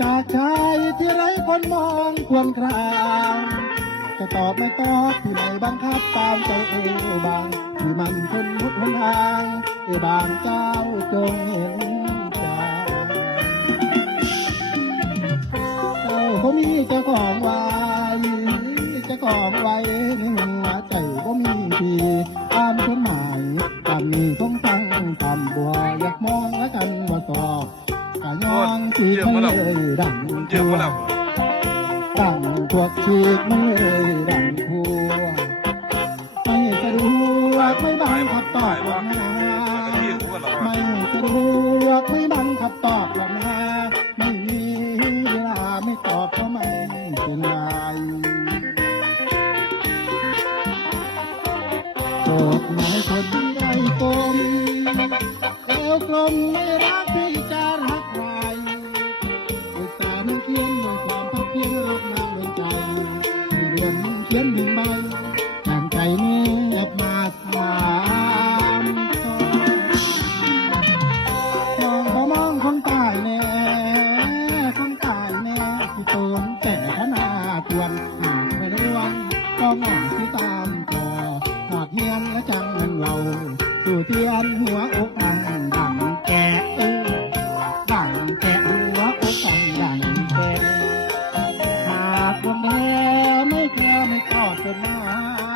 จากชายที่ไร้คนมองควรครางจะตอบไม่ตอบที่ไหนบังคับตามใจเองบาง ที่มันคนมุดหนทางเอบางเจ้าจงเห็นใจเจ้าบ่มีเจ้าของไว้เจ้าของไว้ในหัวใจบ่มีทีตามจดหมายตามนี้ต้องตั้งตามบัวอยากมองและกันว่าสอบ ยองสีไม่เลยดังมันเยทัวมากแล้วดังพวกชีกไม่เลยดังทัวไม่สะดวกไม่บังคับตอบหรอกนะก็ที่รู้ว่าไม่สะดวกไม่บังคับตอบหรอกนะไม่มีเวลาไม่ตอบก็ไม่เป็นไรโปรดหม ควรหากไม่ล้วนก็มองที่ตามต่อหอดเฮียนและจังเงินเราสู่เทียนหัวอกดังดังแกอ้ดังแกหัวอกดังดังแกหากคนแท้ไม่แคร์ไม่กอดเป็นมา